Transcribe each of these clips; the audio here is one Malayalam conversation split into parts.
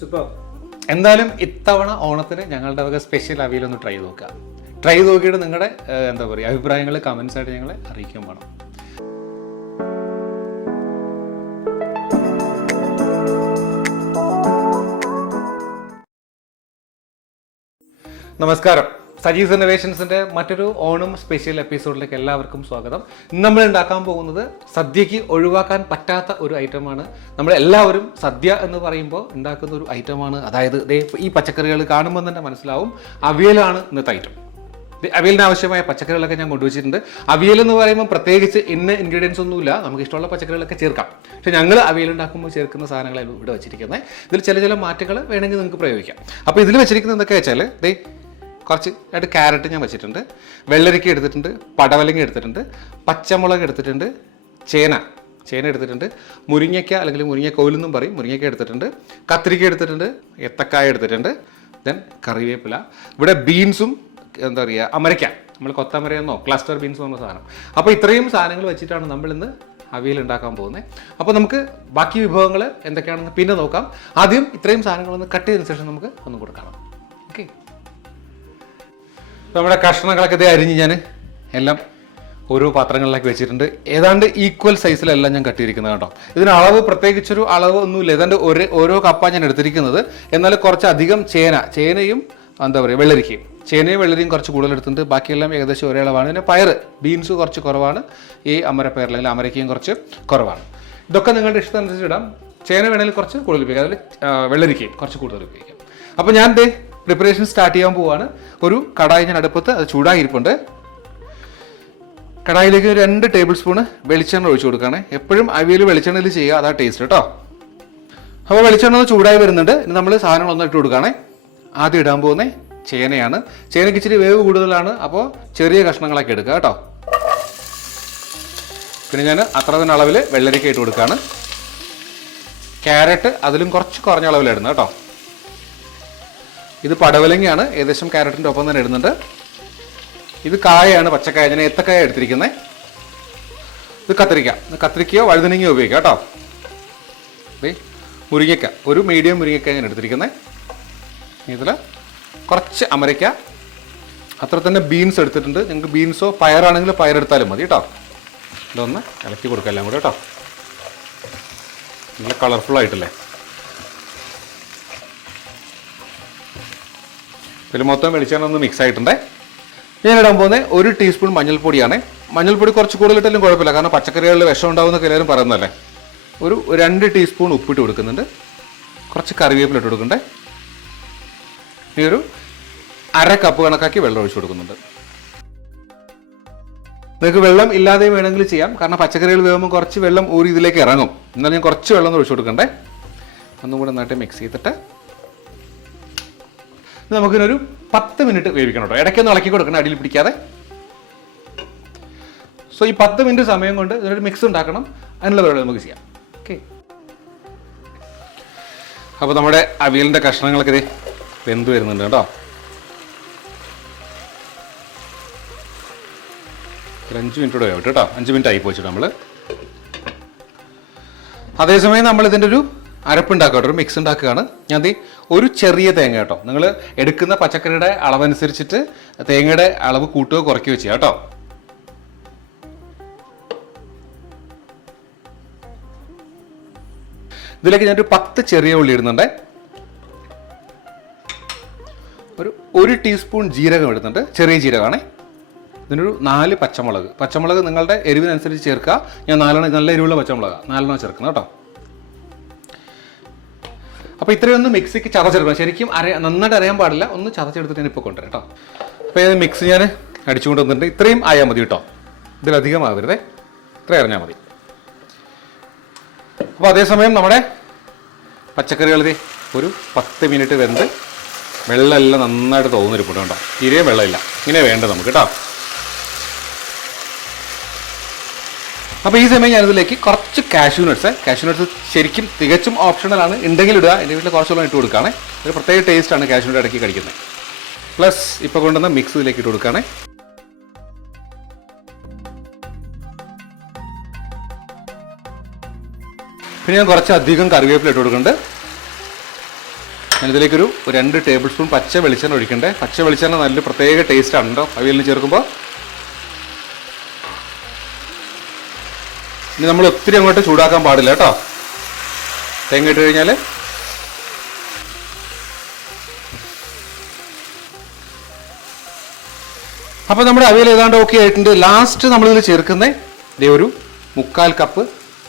സൂപ്പർ. എന്തായാലും ഇത്തവണ ഓണത്തിന് ഞങ്ങളുടെ വക സ്പെഷ്യൽ അവിയൽ ഒന്ന് ട്രൈ നോക്കുക. ട്രൈ നോക്കിയിട്ട് നിങ്ങളുടെ എന്താ പറയുക അഭിപ്രായങ്ങൾ കമൻസ് ആയിട്ട് ഞങ്ങളെ അറിയിക്കാൻ വേണം. നമസ്കാരം. സജീസ് ഇന്നോവേഷൻസിൻ്റെ മറ്റൊരു ഓണം സ്പെഷ്യൽ എപ്പിസോഡിലേക്ക് എല്ലാവർക്കും സ്വാഗതം. ഇന്ന് നമ്മൾ ഉണ്ടാക്കാൻ പോകുന്നത് സദ്യക്ക് ഒഴിവാക്കാൻ പറ്റാത്ത ഒരു ഐറ്റമാണ്. നമ്മൾ എല്ലാവരും സദ്യ എന്ന് പറയുമ്പോൾ ഉണ്ടാക്കുന്ന ഒരു ഐറ്റമാണ്. അതായത് ഈ പച്ചക്കറികൾ കാണുമ്പോൾ തന്നെ മനസ്സിലാവും അവിയലാണ് ഇന്നത്തെ ഐറ്റം. അവിയലിന് ആവശ്യമായ പച്ചക്കറികളൊക്കെ ഞാൻ കൊണ്ടുവച്ചിട്ടുണ്ട്. അവിയൽ എന്ന് പറയുമ്പോൾ പ്രത്യേകിച്ച് ഇന്ന ഇൻഗ്രീഡിയൻസ് ഒന്നുമില്ല, നമുക്ക് ഇഷ്ടമുള്ള പച്ചക്കറികളൊക്കെ ചേർക്കാം. പക്ഷേ ഞങ്ങൾ അവിയൽ ഉണ്ടാക്കുമ്പോൾ ചേർക്കുന്ന സാധനങ്ങളാണ് ഇവിടെ വെച്ചിരിക്കുന്നത്. ഇതിൽ ചില മാറ്റങ്ങൾ വേണമെങ്കിൽ നിങ്ങൾക്ക് പ്രയോഗിക്കാം. അപ്പോൾ ഇതിൽ വെച്ചിരിക്കുന്നത് എന്തൊക്കെ വെച്ചാൽ കുറച്ച് ആയിട്ട് ക്യാരറ്റ് ഞാൻ വെച്ചിട്ടുണ്ട്, വെള്ളരിക്ക എടുത്തിട്ടുണ്ട്, പടവലങ്ങ എടുത്തിട്ടുണ്ട്, പച്ചമുളക് എടുത്തിട്ടുണ്ട്, ചേന എടുത്തിട്ടുണ്ട്, മുരിങ്ങയ്ക്ക അല്ലെങ്കിൽ മുരിങ്ങക്കോലെന്നും പറയും, മുരിങ്ങയ്ക്ക എടുത്തിട്ടുണ്ട്, കത്തിരിക്ക എടുത്തിട്ടുണ്ട്, ഏത്തക്കായ എടുത്തിട്ടുണ്ട്, ദെൻ കറിവേപ്പില, ഇവിടെ ബീൻസും എന്താ പറയുക അമരയ്ക്ക, നമ്മൾ കൊത്തമരയെന്നോ ക്ലസ്റ്റർ ബീൻസ് എന്ന സാധനം. അപ്പോൾ ഇത്രയും സാധനങ്ങൾ വെച്ചിട്ടാണ് നമ്മളിന്ന് അവിയൽ ഉണ്ടാക്കാൻ പോകുന്നത്. അപ്പോൾ നമുക്ക് ബാക്കി വിഭവങ്ങൾ എന്തൊക്കെയാണെന്ന് പിന്നെ നോക്കാം. ആദ്യം ഇത്രയും സാധനങ്ങളൊന്ന് കട്ട് ചെയ്തതിന് ശേഷം നമുക്ക് ഒന്നും കൂടെ കാണാം. ഓക്കെ, നമ്മുടെ കഷ്ണങ്ങളൊക്കെ ഇത് അരിഞ്ഞ് ഞാൻ എല്ലാം ഓരോ പാത്രങ്ങളിലേക്ക് വെച്ചിട്ടുണ്ട്. ഏതാണ്ട് ഈക്വൽ സൈസിലെല്ലാം ഞാൻ കട്ടിയിരിക്കുന്നത് കേട്ടോ. ഇതിന് അളവ് പ്രത്യേകിച്ചൊരു അളവ് ഒന്നുമില്ല. ഏതാണ്ട് ഓരോ കപ്പാണ് ഞാൻ എടുത്തിരിക്കുന്നത്. എന്നാൽ കുറച്ചധികം ചേനയും എന്താ പറയുക വെള്ളരിക്കയും, ചേനയും വെള്ളരിയും കുറച്ച് കൂടുതൽ എടുത്തിട്ടുണ്ട്. ബാക്കിയെല്ലാം ഏകദേശം ഒരേ അളവാണ്. പിന്നെ ബീൻസ് കുറച്ച് കുറവാണ്, ഈ അമരപ്പയർ അല്ലെങ്കിൽ അമരക്കയും കുറച്ച് കുറവാണ്. ഇതൊക്കെ നിങ്ങളുടെ ഇഷ്ടമനുസരിച്ച് ഇടാം. ചേന വേണമെങ്കിൽ കുറച്ച് കൂടുതൽ ഉപയോഗിക്കാം, അതിൽ വെള്ളരിക്കയും കുറച്ച് കൂടുതൽ ഉപയോഗിക്കാം. അപ്പോൾ ഞാൻ പ്രിപ്പറേഷൻ സ്റ്റാർട്ട് ചെയ്യാൻ പോവാണ്. ഒരു കടായി ഞാൻ അടുപ്പത്ത് അത് ചൂടായിരിപ്പുണ്ട്. കടായിലേക്ക് 2 ടേബിൾ സ്പൂണ് വെളിച്ചെണ്ണ ഒഴിച്ചു കൊടുക്കുകയാണ്. എപ്പോഴും അവിയൽ വെളിച്ചെണ്ണയിൽ ചെയ്യുക, അതാ ടേസ്റ്റ് കേട്ടോ. അപ്പോൾ വെളിച്ചെണ്ണ ഒന്ന് ചൂടായി വരുന്നുണ്ട്. ഇനി നമ്മൾ സാധനങ്ങളൊന്നും ഇട്ട് കൊടുക്കുകയാണേ. ആദ്യം ഇടാൻ പോകുന്നത് ചേനയാണ്. ചേനയ്ക്ക് ഇച്ചിരി വേവ് കൂടുതലാണ്, അപ്പോൾ ചെറിയ കഷ്ണങ്ങളൊക്കെ എടുക്കുക കേട്ടോ. പിന്നെ ഞാൻ അത്ര തന്നെ അളവിൽ വെള്ളരിക്ക ഇട്ട് കൊടുക്കുകയാണ്. ക്യാരറ്റ് അതിലും കുറച്ച് കുറഞ്ഞ അളവിലിടുന്നത് കേട്ടോ. ഇത് പടവലങ്ങയാണ്, ഏകദേശം ക്യാരറ്റിൻ്റെ ഒപ്പം തന്നെ ഇടുന്നുണ്ട്. ഇത് കായയാണ്, പച്ചക്കായ, ഞാൻ ഏത്തക്കായ എടുത്തിരിക്കുന്നത്. ഇത് കത്തിരിക്കയോ വഴുതനങ്ങയോ ഉപയോഗിക്കാം കേട്ടോ. മുരിങ്ങയ്ക്ക, ഒരു മീഡിയം മുരിങ്ങയ്ക്ക ഞാൻ എടുത്തിരിക്കുന്നത്. ഇതിൽ കുറച്ച് അമരയ്ക്ക, അത്ര തന്നെ ബീൻസ് എടുത്തിട്ടുണ്ട്. നിങ്ങൾക്ക് ബീൻസോ പയറാണെങ്കിൽ പയറെടുത്താലും മതി കേട്ടോ. ഇതൊന്ന് ഇളക്കി കൊടുക്കാം എല്ലാം കൂടെ കേട്ടോ. നല്ല കളർഫുള്ളായിട്ടല്ലേ. ഇതിൽ മൊത്തം വെളിച്ചെണ്ണ ഒന്ന് മിക്സ് ആയിട്ടുണ്ട്. ഞാനിടാൻ പോകുന്നത് 1 ടീസ്പൂൺ മഞ്ഞൾപ്പൊടിയാണ്. മഞ്ഞൾപ്പൊടി കുറച്ച് കൂടുതലിട്ടാലും കുഴപ്പമില്ല, കാരണം പച്ചക്കറികളിൽ വിഷം ഉണ്ടാവുമെന്നൊക്കെ എല്ലാവരും പറയുന്നതല്ലേ. ഒരു 2 ടീസ്പൂൺ ഉപ്പിട്ട് കൊടുക്കുന്നുണ്ട്. കുറച്ച് കറിവേപ്പില ഇട്ട് കൊടുക്കണ്ടേ. ഇനി ഒരു 1/2 കപ്പ് കണക്കാക്കി വെള്ളം ഒഴിച്ചു കൊടുക്കുന്നുണ്ട്. നിങ്ങൾക്ക് വെള്ളം ഇല്ലാതെ വേണമെങ്കിൽ ചെയ്യാം, കാരണം പച്ചക്കറികൾ വേകുമ്പോൾ കുറച്ച് വെള്ളം ഊരി ഇതിലേക്ക് ഇറങ്ങും. എന്നാൽ ഞാൻ കുറച്ച് വെള്ളം ഒഴിച്ചു കൊടുക്കണ്ടേ. ഒന്നും കൂടെ നന്നായിട്ട് മിക്സ് ചെയ്തിട്ട് നമുക്കിനൊരു 10 മിനിറ്റ് വേവിക്കണം കേട്ടോ. ഇടയ്ക്കൊന്ന് ഇളക്കി കൊടുക്കണം, അടിയിൽ പിടിക്കാതെ. സോ ഈ 10 മിനിറ്റ് സമയം കൊണ്ട് ഇതിനൊരു മിക്സ് ഉണ്ടാക്കണം. അതിനുള്ള പരിപാടി നമുക്ക് ചെയ്യാം. ഓക്കെ, അപ്പോൾ നമ്മുടെ അവിയലിൻ്റെ കഷ്ണങ്ങളൊക്കെ ഇത് വെന്ത് വരുന്നുണ്ട് കേട്ടോ. ഒരു 5 മിനിറ്റ് കൂടെ വേവിട്ട് കേട്ടോ. 5 മിനിറ്റ് ആയി പോയിട്ട് നമ്മൾ. അതേസമയം നമ്മൾ ഇതിൻ്റെ ഒരു അരപ്പുണ്ടാക്കുക, ഒരു മിക്സ് ഉണ്ടാക്കുകയാണ്. ഞാൻ ഒരു ചെറിയ തേങ്ങ കേട്ടോ. നിങ്ങൾ എടുക്കുന്ന പച്ചക്കറിയുടെ അളവനുസരിച്ചിട്ട് തേങ്ങയുടെ അളവ് കൂട്ടുകയോ കുറയ്ക്കുകയോ ചെയ്യുക കേട്ടോ. ഇതിലേക്ക് ഞാനൊരു 10 ചെറിയ ഉള്ളി ഇടുന്നുണ്ട്. ഒരു 1 ടീസ്പൂൺ ജീരകം ഇടുന്നുണ്ട്, ചെറിയ ജീരകമാണേ. ഇതിനൊരു 4 പച്ചമുളക് നിങ്ങളുടെ എരിവിനനുസരിച്ച് ചേർക്കുക. ഞാൻ 4 നല്ല എരിവുള്ള പച്ചമുളകാണ്, 4 ചേർക്കുന്നത് കേട്ടോ. അപ്പോൾ ഇത്രയൊന്ന് മിക്സിക്ക് ചതച്ചെടുക്കണം. ശരിക്കും നന്നായിട്ട് അറിയാൻ പാടില്ല, ഒന്ന് ചതച്ചെടുത്തിട്ട് ഞാൻ ഇപ്പോൾ കൊണ്ടുവരാം കേട്ടോ. അപ്പോൾ ഇത് മിക്സ് ഞാൻ അടിച്ചുകൊണ്ട് വന്നിട്ടുണ്ട്. ഇത്രയും ആയാൽ മതി കേട്ടോ, ഇതിലധികം ആവരുതേ, ഇത്രയും അറിഞ്ഞാൽ മതി. അപ്പോൾ അതേസമയം നമ്മുടെ പച്ചക്കറികൾ ഒരു 10 മിനിറ്റ് വെന്ത് വെള്ളമെല്ലാം നന്നായിട്ട് തോന്നിരിപ്പുണ്ട് കേട്ടോ. തീരെയും വെള്ളമില്ല, ഇങ്ങനെ വേണ്ടത് നമുക്ക് കേട്ടോ. അപ്പോൾ ഈ സമയം ഞാനിതിലേക്ക് കുറച്ച് കാഷ്യൂ നട്ട്സ് ശരിക്കും തികച്ചും ഓപ്ഷണലാണ്, ഉണ്ടെങ്കിൽ ഇടുക. എൻ്റെ വീട്ടിൽ കുറച്ചുള്ള ഇട്ട് കൊടുക്കുകയാണേ. ഒരു പ്രത്യേക ടേസ്റ്റാണ് കാഷ്യൂനട്ട് ഇടയ്ക്ക് കഴിക്കുന്നത്. പ്ലസ് ഇപ്പോൾ കൊണ്ടുവന്ന മിക്സ് ഇതിലേക്ക് ഇട്ട് കൊടുക്കുകയാണേ. പിന്നെ ഞാൻ കുറച്ചധികം കറിവേപ്പില ഇട്ട് കൊടുക്കുന്നുണ്ട്. ഞാനിതിലേക്കൊരു 2 ടേബിൾ സ്പൂൺ പച്ച വെളിച്ചെണ്ണ ഒഴിക്കണ്ടേ. പച്ച വെളിച്ചെണ്ണ നല്ല പ്രത്യേക ടേസ്റ്റാണ് കേട്ടോ അവിയലിന് ചേർക്കുമ്പോൾ. ഇനി നമ്മൾ ഒത്തിരി അങ്ങോട്ട് ചൂടാക്കാൻ പാടില്ല കേട്ടോ. തേങ്ങ ഇട്ട് കഴിഞ്ഞാൽ അപ്പോൾ നമ്മുടെ അവിയൽ ഏതാണ്ട് ഓക്കെ ആയിട്ടുണ്ട്. ലാസ്റ്റ് നമ്മളിതിൽ ചേർക്കുന്നത് ഒരു 1/4 കപ്പ്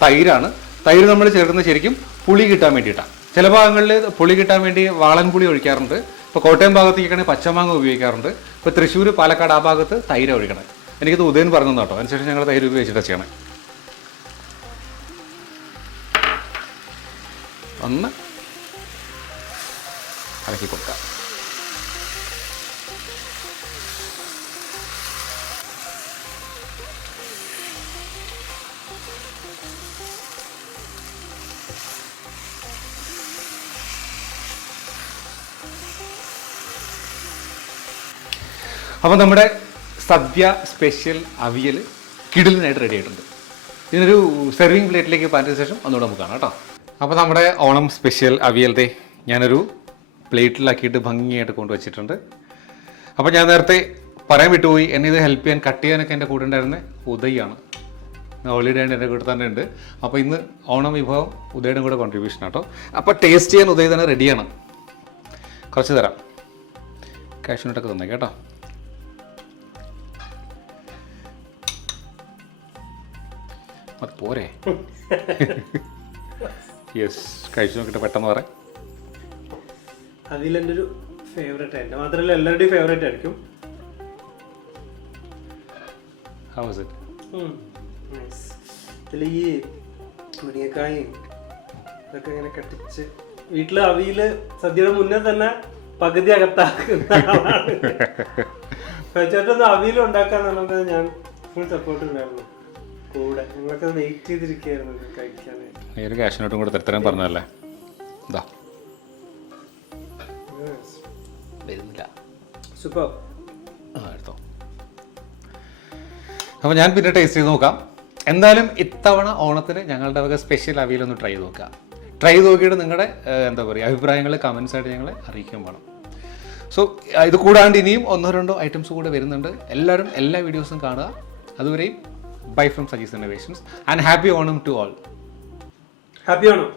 തൈരാണ്. തൈര് നമ്മൾ ചേർക്കുന്നത് ശരിക്കും പുളി കിട്ടാൻ വേണ്ടിയിട്ടാണ്. ചില ഭാഗങ്ങളിൽ പുളി കിട്ടാൻ വേണ്ടി വാളൻ പുളി ഒഴിക്കാറുണ്ട്. ഇപ്പോൾ കോട്ടയം ഭാഗത്തേക്കാണെങ്കിൽ പച്ചമാങ്ങ ഉപയോഗിക്കാറുണ്ട്. ഇപ്പോൾ തൃശ്ശൂർ, പാലക്കാട് ആ ഭാഗത്ത് തൈര് ഒഴിക്കണം. എനിക്കത് ഉദയൻ പറഞ്ഞു കേട്ടോ. അതിനുശേഷം ഞങ്ങൾ തൈര് ഉപയോഗിച്ചിട്ട് ചെയ്യണം. ഒന്ന് ഇളക്കി കൊടുക്കാം. അപ്പോൾ നമ്മുടെ സദ്യ സ്പെഷ്യൽ അവിയൽ കിടിലിനായിട്ട് റെഡി ആയിട്ടുണ്ട്. ഇതിനൊരു സെർവിങ് പ്ലേറ്റിലേക്ക് പാറ്റിയ ശേഷം ഒന്നുകൂടെ നമുക്ക് കാണാം കേട്ടോ. അപ്പോൾ നമ്മുടെ ഓണം സ്പെഷ്യൽ അവിയലത്തെ ഞാനൊരു പ്ലേറ്റിലാക്കിയിട്ട് ഭംഗിയായിട്ട് കൊണ്ടുവച്ചിട്ടുണ്ട്. അപ്പോൾ ഞാൻ നേരത്തെ പറയാൻ വിട്ടുപോയി, എന്നെ ഇത് ഹെൽപ്പ് ചെയ്യാൻ കട്ട് ചെയ്യാനൊക്കെ എൻ്റെ കൂടെ ഉണ്ടായിരുന്നത് ഉദയാണ്. ഹോളിഡേ ആയിട്ട് എൻ്റെ കൂടെ തന്നെ ഉണ്ട്. അപ്പോൾ ഇന്ന് ഓണം വിഭവം ഉദയുടെ കൂടെ കോൺട്രിബ്യൂഷൻ ആട്ടോ. അപ്പോൾ ടേസ്റ്റ് ചെയ്യാൻ ഉദയ തന്നെ റെഡിയാണ്. കുറച്ച് തരാം, കാഷ്യൂനട്ടൊക്കെ തന്നേക്കാം കേട്ടോ. അത് പോരെ? യെസ്, കഴിച്ചു നോക്കിയിട്ട് പെട്ടെന്ന് പറയാം. അതിലെൻ്റെ ഒരു ഫേവറേറ്റ് ആയിട്ട് മാത്രമല്ല എല്ലാവരുടെയും ഫേവറേറ്റ് ആയിരിക്കും. How was it? ഇതിൽ ഈ മുരിങ്ങക്കായും ഇതൊക്കെ ഇങ്ങനെ കട്ടിച്ച് വീട്ടിൽ അവിയല് സദ്യയുടെ മുന്നേ തന്നെ പകുതി അകത്താക്കുന്ന ആളാണ്. ചേട്ടൊന്ന് അവിയൽ ഉണ്ടാക്കാന്നുള്ളത് ഞാൻ ഫുൾ സപ്പോർട്ട് ഉണ്ടായിരുന്നു കൂടെ. ഞങ്ങളൊക്കെ വെയിറ്റ് ചെയ്തിരിക്കുകയായിരുന്നു കഴിക്കാനായിട്ട്. ഈ ഒരു കാഷ്യൂനട്ടും കൂടെ തരത്തരം പറഞ്ഞല്ലേ. ഇതാ വരുന്നില്ല. സൂപ്പർ. എടുത്തോ. അപ്പോൾ ഞാൻ പിന്നെ ടേസ്റ്റ് ചെയ്ത് നോക്കാം. എന്തായാലും ഇത്തവണ ഓണത്തിന് ഞങ്ങളുടെ വക സ്പെഷ്യൽ അവിയലൊന്ന് ട്രൈ ചെയ്ത് നോക്കാം. ട്രൈ ചെയ്ത് നോക്കിയിട്ട് നിങ്ങളുടെ എന്താ പറയുക അഭിപ്രായങ്ങൾ കമൻസ് ആയിട്ട് ഞങ്ങളെ അറിയിക്കാൻ വേണം. സോ ഇത് കൂടാണ്ട് ഇനിയും 1-2 ഐറ്റംസ് കൂടെ വരുന്നുണ്ട്. എല്ലാവരും എല്ലാ വീഡിയോസും കാണുക. അതുവരെയും bye from Saji's innovations and happy Onam to all. Happy Onam.